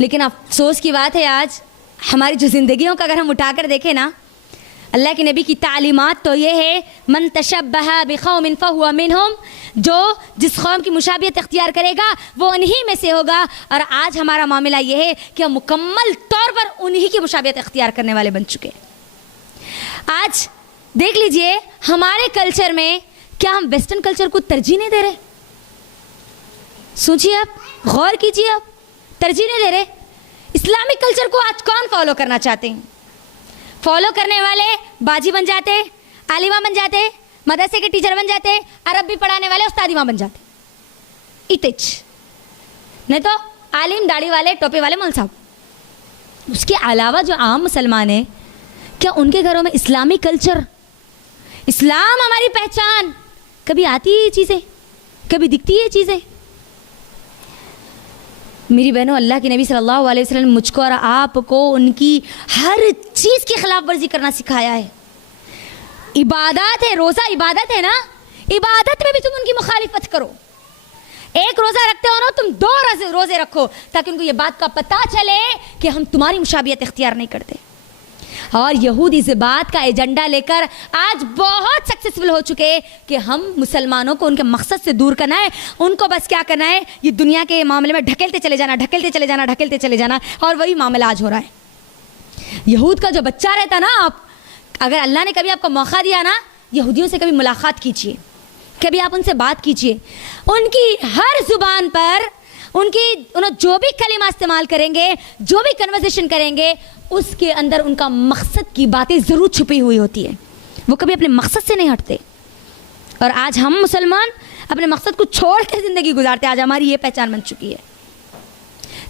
लेकिन अफसोस की बात है आज हमारी जो ज़िंदगियों का अगर हम उठाकर देखें ना, अल्लाह के नबी की तालीमात तो ये है, मन तशब्बह बिक़ौमिन फ़हुवा मिनहुम, जो जिस कौम की मुशाबियत इख्तियार करेगा वो उन्हीं में से होगा। और आज हमारा मामला ये है कि हम मुकम्मल तौर पर उन्हीं की मुशाबियत इख्तियार करने वाले बन चुके हैं। आज देख लीजिए हमारे कल्चर में क्या हम वेस्टर्न कल्चर को तरजीह नहीं दे रहे? सोचिए आप, गौर कीजिए, आप तरजीह नहीं दे रहे। इस्लामिक कल्चर को आज कौन फॉलो करना चाहते हैं? फॉलो करने वाले बाजी बन जाते, आलिमा बन जाते, मदरसे के टीचर बन जाते, अरबी पढ़ाने वाले उस्तादिमा बन जाते, इतेच नहीं तो आलिम दाढ़ी वाले टोपी वाले मौलवी साहब। उसके अलावा जो आम मुसलमान हैं, क्या उनके घरों में इस्लामी कल्चर, इस्लाम हमारी पहचान कभी आती है? ये चीज़ें कभी दिखती है? ये चीज़ें मेरी बहनों, अल्लाह के नबी सल्लल्लाहु अलैहि वसल्लम ने मुझको और आपको उनकी हर चीज़ की खिलाफ वर्जी करना सिखाया है। इबादत है, रोज़ा इबादत है ना, इबादत में भी तुम उनकी मुखालिफत करो। एक रोज़ा रखते हो ना, तुम 2 रोज़े रखो, ताकि उनको ये बात का पता चले कि हम तुम्हारी मुशाबियत इख्तियार नहीं करते। और यहूद इस बात का एजेंडा लेकर आज बहुत सक्सेसफुल हो चुके हैं कि हम मुसलमानों को उनके मकसद से दूर करना है। उनको बस क्या करना है, ये दुनिया के मामले में ढकेलते चले जाना, ढकेलते चले जाना, ढकेलते चले जाना, और वही मामला आज हो रहा है। यहूद का जो बच्चा रहता ना, आप अगर अल्लाह ने कभी आपको मौका दिया ना, यहूदियों से कभी मुलाकात कीजिए, कभी आप उनसे बात कीजिए। उनकी हर जुबान पर उन्होंने जो भी कलिमा इस्तेमाल करेंगे, जो भी कन्वर्सेशन करेंगे, उसके अंदर उनका मकसद की बातें ज़रूर छुपी हुई होती है। वो कभी अपने मकसद से नहीं हटते। और आज हम मुसलमान अपने मकसद को छोड़ कर ज़िंदगी गुजारते, आज हमारी ये पहचान बन चुकी है।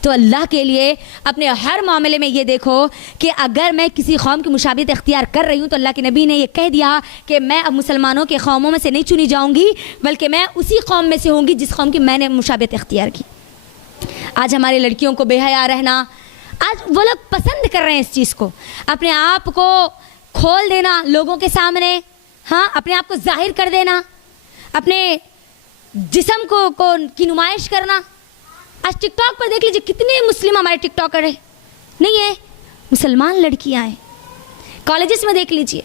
तो अल्लाह के लिए अपने हर मामले में ये देखो कि अगर मैं किसी कौम की मुशाबियत इख्तियार कर रही हूँ, तो अल्लाह के नबी ने ये कह दिया कि मैं अब मुसलमानों के कौमों में से नहीं चुनी जाऊँगी, बल्कि मैं उसी कौम में से होंगी जिस कौम की मैंने मुशाबियत इख्तियार की। आज हमारी लड़कियों को बेहया रहना, आज वो लोग पसंद कर रहे हैं इस चीज़ को, अपने आप को खोल देना लोगों के सामने, हाँ, अपने आप को जाहिर कर देना, अपने जिस्म को की नुमाइश करना। आज टिकटॉक पर देख लीजिए कितने मुस्लिम हमारे टिकटॉकर हैं, नहीं है, मुसलमान लड़कियां हैं। कॉलेजेस में देख लीजिए,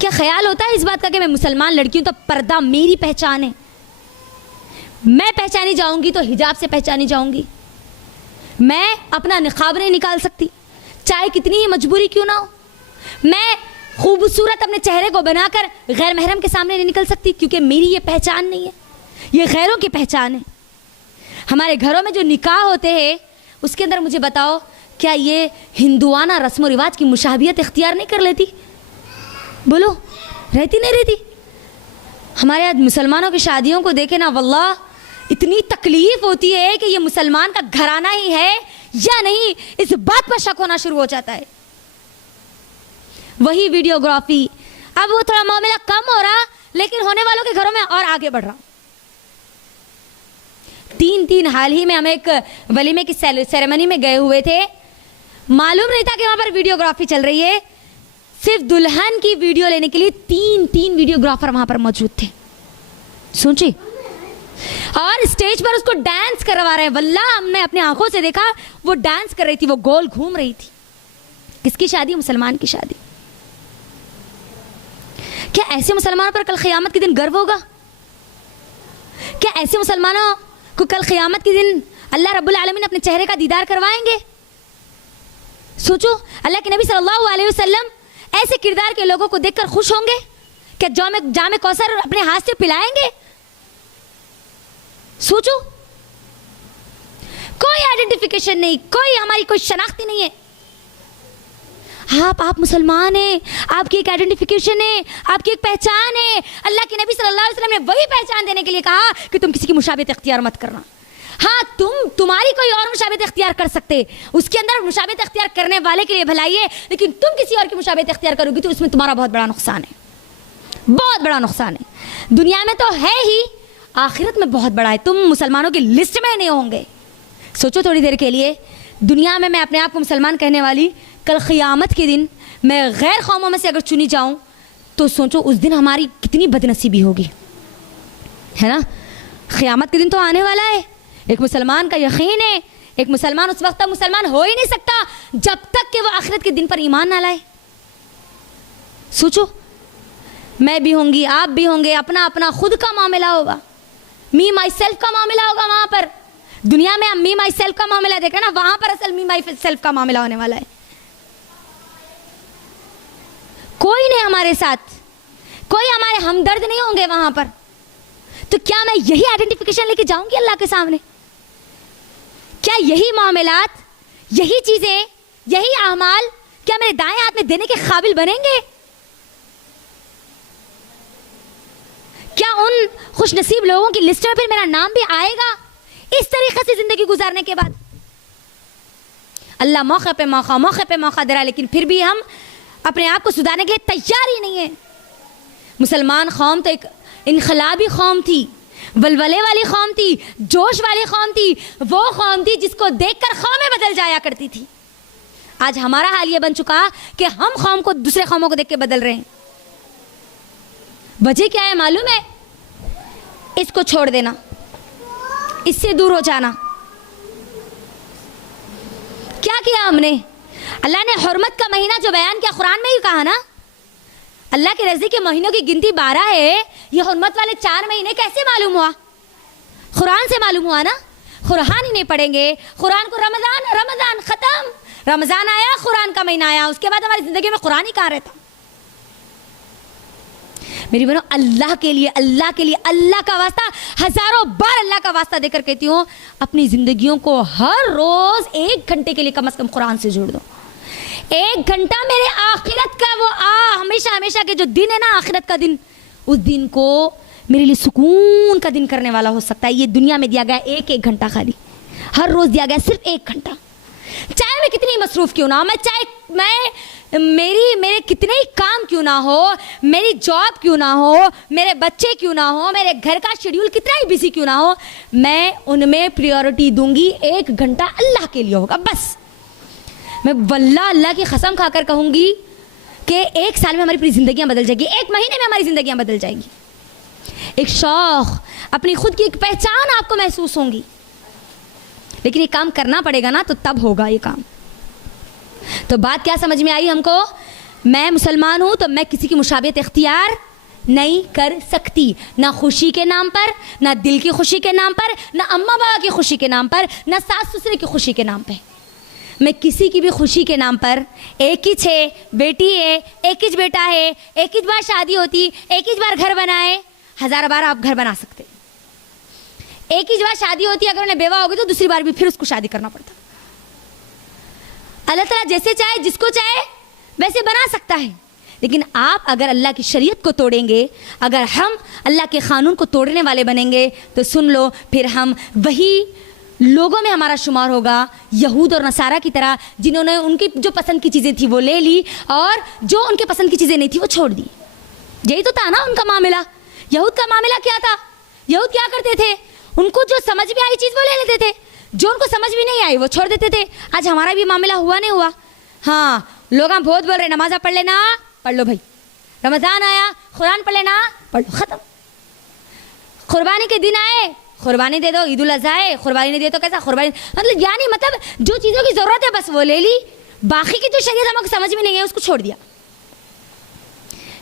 क्या ख्याल होता है इस बात का कि मैं मुसलमान लड़की हूँ तो पर्दा मेरी पहचान है, मैं पहचानी जाऊंगी तो हिजाब से पहचानी जाऊंगी, मैं अपना निकाब नहीं निकाल सकती चाहे कितनी ही मजबूरी क्यों ना हो, मैं खूबसूरत अपने चेहरे को बनाकर गैर महरम के सामने नहीं निकल सकती, क्योंकि मेरी ये पहचान नहीं है, ये गैरों की पहचान है। हमारे घरों में जो निकाह होते हैं उसके अंदर मुझे बताओ, क्या ये हिंदुआना रस्म व रिवाज की मुशाबियत इख्तियार नहीं कर लेती? बोलो, रहती नहीं रहती? हमारे आज मुसलमानों की शादियों को देखे ना, वल्लाह इतनी तकलीफ होती है कि ये मुसलमान का घराना ही है या नहीं, इस बात पर शक होना शुरू हो जाता है। वही वीडियोग्राफी, अब वो थोड़ा मामला कम हो रहा, लेकिन होने वालों के घरों में और आगे बढ़ रहा। 3 हाल ही में हम एक वलीमे की सेरेमनी में गए हुए थे, मालूम नहीं था कि वहां पर वीडियोग्राफी चल रही है। सिर्फ दुल्हन की वीडियो लेने के लिए 3 वीडियोग्राफर वहां पर मौजूद थे, सोचिए, और स्टेज पर उसको डांस करवा रहे हैं। वल्लाह हमने अपनी आंखों से देखा, वो डांस कर रही थी, वो गोल घूम रही थी। किसकी शादी? मुसलमान की शादी। क्या ऐसे मुसलमानों पर कल क़यामत के दिन गर्व होगा? क्या ऐसे मुसलमानों को कल क़यामत के दिन अल्लाह रब्बुल आलमीन अपने चेहरे का दीदार करवाएंगे? सोचो, अल्लाह के नबी सल्लल्लाहु अलैहि वसल्लम ऐसे किरदार के लोगों को देखकर खुश होंगे? क्या जामे कौसर अपने हाथ से पिलाएंगे? सोचो, कोई आइडेंटिफिकेशन नहीं, कोई हमारी कोई शनाख्ती नहीं है। आप मुसलमान हैं, आपकी एक आइडेंटिफिकेशन है, आपकी एक पहचान है। अल्लाह के नबी सल्लल्लाहु अलैहि वसल्लम ने वही पहचान देने के लिए कहा कि तुम किसी की मुशाबियत इख्तियार मत करना। हाँ, तुम्हारी कोई और मुशाबियत इख्तियार कर सकते, उसके अंदर मुशाबियत इख्तियार करने वाले के लिए भलाई है, लेकिन तुम किसी और की मुशाबियत इख्तियार करोगी तो उसमें तुम्हारा बहुत बड़ा नुकसान है, बहुत बड़ा नुकसान है। दुनिया में तो है ही, आखिरत में बहुत बड़ा है। तुम मुसलमानों की लिस्ट में नहीं होंगे। सोचो थोड़ी देर के लिए, दुनिया में मैं अपने आप को मुसलमान कहने वाली, कल क़यामत के दिन मैं गैर कौमों में से अगर चुनी जाऊं, तो सोचो उस दिन हमारी कितनी बदनसीबी होगी, है ना? क़यामत के दिन तो आने वाला है। एक मुसलमान का यकीन है एक मुसलमान उस वक्त तक मुसलमान हो ही नहीं सकता जब तक कि वो आखिरत के दिन पर ईमान ना लाए। सोचो, मैं भी होंगी, आप भी होंगे, अपना अपना खुद का मामला होगा, मी माई सेल्फ का मामला होगा। वहां पर दुनिया में हम मी माई सेल्फ का मामला देख रहे हैं ना, वहां पर असल मी माई सेल्फ का मामला होने वाला है। कोई नहीं हमारे साथ, कोई हमारे हमदर्द नहीं होंगे वहां पर। तो क्या मैं यही आइडेंटिफिकेशन लेके जाऊंगी अल्लाह के सामने? क्या यही मामलात, यही चीजें, यही अमाल क्या मेरे दाएं हाथ में देने के काबिल बनेंगे? क्या उन खुशनसीब लोगों की लिस्ट में फिर मेरा नाम भी आएगा इस तरीके से जिंदगी गुजारने के बाद? अल्लाह मौके पे मौका दे रहा है, लेकिन फिर भी हम अपने आप को सुधारने के लिए तैयार ही नहीं है। मुसलमान कौम तो एक इनकलाबी कौम थी, वलवले वाली कौम थी, जोश वाली कौम थी, वो कौम थी जिसको देखकर कौमें बदल जाया करती थी। आज हमारा हाल ये बन चुका कि हम कौम को दूसरे कौमों को देख के बदल रहे हैं। वजह क्या है मालूम है? इसको छोड़ देना, इससे दूर हो जाना। क्या किया हमने? अल्लाह ने हुर्मत का महीना जो बयान किया कुरान में ही कहा ना, अल्लाह के रज़ी के महीनों की गिनती 12 है। ये हुर्मत वाले 4 महीने कैसे मालूम हुआ? कुरान से मालूम हुआ ना। कुरान ही नहीं पढ़ेंगे, कुरान को रमज़ान ख़त्म, रमज़ान आया, कुरान का महीना आया, उसके बाद हमारी ज़िंदगी में कुरान ही कहाँ रहता? मेरी बहनों, अल्लाह के लिए, अल्लाह के लिए, अल्लाह का वास्ता, हज़ारों बार अल्लाह का वास्ता देकर कहती हूँ, अपनी ज़िंदगियों को हर रोज़ 1 घंटे के लिए कम से कम कुरान से जोड़ दो। 1 घंटा मेरे आखिरत का वो हमेशा हमेशा के जो दिन है ना, आखिरत का दिन, उस दिन को मेरे लिए सुकून का दिन करने वाला हो सकता है। ये दुनिया में दिया गया 1 घंटा, खाली हर रोज़ दिया गया सिर्फ 1 घंटा। चाहे मैं कितनी मसरूफ़ क्यों ना हो, मेरे कितने ही काम क्यों ना हो, मेरी जॉब क्यों ना हो, मेरे बच्चे क्यों ना हो, मेरे घर का शेड्यूल कितना ही बिजी क्यों ना हो, मैं उनमें प्रायोरिटी दूंगी 1 घंटा अल्लाह के लिए होगा बस। मैं वल्लाह अल्लाह की कसम खाकर कहूँगी कि 1 साल में हमारी पूरी ज़िंदगियाँ बदल जाएगी, 1 महीने में हमारी ज़िंदगियाँ बदल जाएंगी। एक शौक़, अपनी खुद की एक पहचान आपको महसूस होंगी। लेकिन ये काम करना पड़ेगा ना, तो तब होगा ये काम। तो बात क्या समझ में आई हमको? मैं मुसलमान हूँ तो मैं किसी की मुशाबियत इख्तियार नहीं कर सकती, ना खुशी के नाम पर, ना दिल की खुशी के नाम पर, ना अम्मा बाबा की खुशी के नाम पर, ना सास ससुरे की खुशी के नाम पर। मैं किसी की भी खुशी के नाम पर, एक ही छे बेटी है, एक ही बेटा है, एक ही बार शादी होती, एक ही बार घर बनाए, 1000 बार आप घर बना सकते। एक ही बार शादी होती, अगर उन्हें बेवा होगी तो दूसरी बार भी फिर उसको शादी करना पड़ता। अल्लाह ताला जैसे चाहे, जिसको चाहे वैसे बना सकता है। लेकिन आप अगर अल्लाह की शरीयत को तोड़ेंगे, अगर हम अल्लाह के क़ानून को तोड़ने वाले बनेंगे, तो सुन लो, फिर हम वही लोगों में हमारा शुमार होगा, यहूद और नसारा की तरह, जिन्होंने उनकी जो पसंद की चीज़ें थी वो ले ली और जो उनके पसंद की चीज़ें नहीं थी वो छोड़ दी। यही तो था ना उनका मामला। यहूद का मामला क्या था? यहूद क्या करते थे? उनको जो समझ में आई चीज़ वो ले लेते थे, जो उनको समझ भी नहीं आई वो छोड़ देते थे। आज हमारा भी मामला हुआ नहीं हुआ? हाँ, लोग हम बहुत बोल रहे, नमाज़ पढ़ लेना, पढ़ लो भाई, रमज़ान आया, कुरान पढ़ लेना, पढ़ लो, ख़त्म। कुर्बानी के दिन आए, कुर्बानी दे दो, ईद उल अज़हा है, कुर्बानी नहीं दे तो कैसा कुर्बानी, मतलब यानी मतलब जो चीज़ों की ज़रूरत है बस वो ले ली, बाकी की जो शरीयत हमको समझ में नहीं है उसको छोड़ दिया।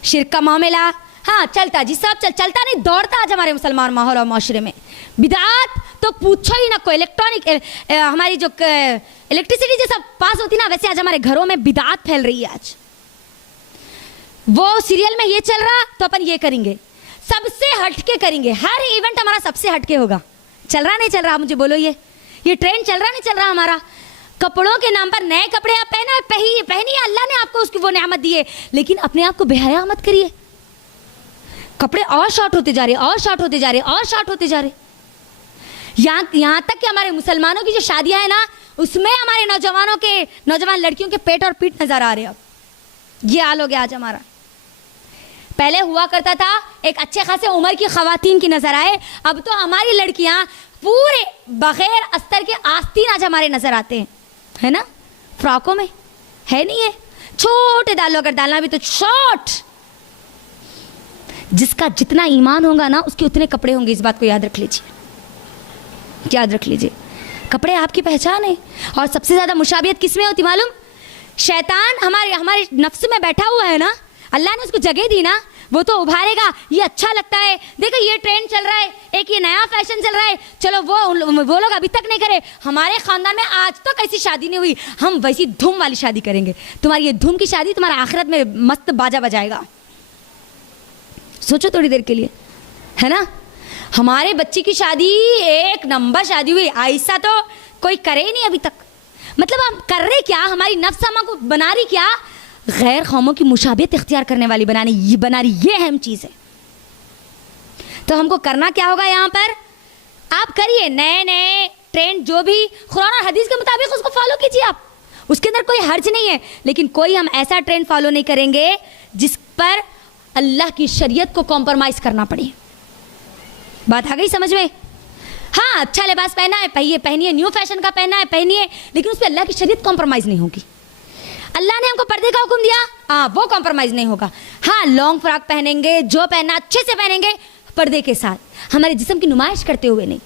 शिर्क का मामला, हाँ चलता जी, सब चलता नहीं, दौड़ता आज हमारे मुसलमान माहौल और माशरे में। बिदात तो पूछो ही ना, कोई इलेक्ट्रॉनिक हमारी जो इलेक्ट्रिसिटी जैसा पास होती ना, वैसे आज हमारे घरों में बिदात फैल रही है। आज वो सीरियल में ये चल रहा तो अपन ये करेंगे, सबसे हटके करेंगे, हर इवेंट हमारा सबसे हटके होगा। चल रहा नहीं चल रहा, मुझे बोलो, ये ट्रेंड चल रहा नहीं चल रहा हमारा? कपड़ों के नाम पर नए कपड़े आप पहनिए, अल्लाह ने आपको उसकी वो नेमत दी है, लेकिन अपने आप को बेहया मत करिए। कपड़े और शॉर्ट होते जा रहे, और शॉर्ट होते जा रहे, और शॉर्ट होते जा रहे। यहाँ तक कि हमारे मुसलमानों की जो शादियां है ना, उसमें हमारे नौजवान लड़कियों के पेट और पीठ नजर आ रहे हैं। अब ये हाल हो गया आज हमारा। पहले हुआ करता था एक अच्छे खासे उम्र की खवातीन की नजर आए, अब तो हमारी लड़कियां पूरे बगैर अस्तर के आस्तीन आज हमारे नजर आते हैं, है ना? फ्रॉकों में है नहीं है, छोटे डालो, अगर डालना भी तो शॉर्ट। जिसका जितना ईमान होगा ना उसके उतने कपड़े होंगे, इस बात को याद रख लीजिए, याद रख लीजिए। कपड़े आपकी पहचान है। और सबसे ज़्यादा मुशाबियत किस में होती मालूम? शैतान हमारे नफ्स में बैठा हुआ है ना, अल्लाह ने उसको जगह दी ना, वो तो उभारेगा, ये अच्छा लगता है, देखो ये ट्रेंड चल रहा है, एक ये नया फैशन चल रहा है, चलो वो लोग अभी तक नहीं करे, हमारे ख़ानदान में आज तक ऐसी शादी नहीं हुई, हम वैसी धूम वाली शादी करेंगे। तुम्हारी ये धूम की शादी तुम्हारा आखिरत में मस्त बाजा बजाएगा। सोचो थोड़ी देर के लिए, है ना। हमारे बच्चे की शादी एक नंबर शादी हुई, ऐसा तो कोई करे ही नहीं अभी तक। मतलब हम कर रहे क्या, हमारी नफ्स हमको बना रही क्या, गैर कौमों की मुशाबियत इख्तियार करने वाली बना रही, ये अहम चीज़ है। तो हमको करना क्या होगा यहाँ पर, आप करिए नए नए ट्रेंड जो भी कुरान और हदीस के मुताबिक उसको फॉलो कीजिए आप, उसके अंदर कोई हर्ज नहीं है। लेकिन कोई हम ऐसा ट्रेंड फॉलो नहीं करेंगे जिस पर अल्लाह की शरीयत को कॉम्प्रोमाइज़ करना पड़े। बात आ गई समझ में? हाँ, अच्छा लिबास पहना है पहनिए, न्यू फैशन का पहना है पहनिए, लेकिन उस पर अल्लाह की शरीयत कॉम्प्रोमाइज़ नहीं होगी। अल्लाह ने हमको पर्दे का हुक्म दिया, हाँ वो कॉम्प्रोमाइज़ नहीं होगा। हाँ, लॉन्ग फ्रॉक पहनेंगे, जो पहनना अच्छे से पहनेंगे, पर्दे के साथ, हमारे जिस्म की नुमाइश करते हुए नहीं।